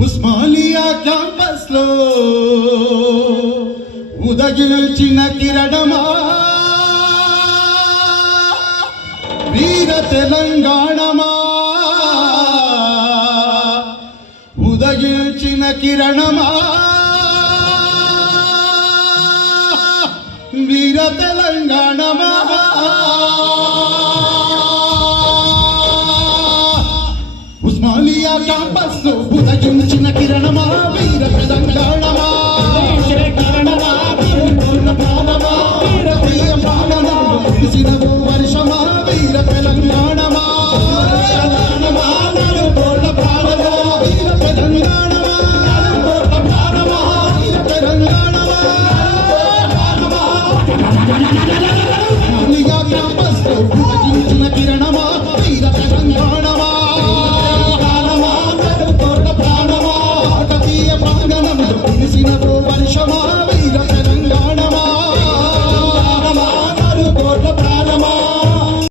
Osmania campus లో ఉదయించిన కిరణమా వీర తెలంగాణమా ఉదయించిన కిరణమా వీర తెలంగాణమా Osmania campus లో ఉదయించిన కిరణమా వీర తెలంగాణమా వర్షమా వీర తెలంగాణమా వీర తెలంగాణమా Osmania campus లో ఉదయించిన కిరణమా వీర తెలంగాణమా వర్షమా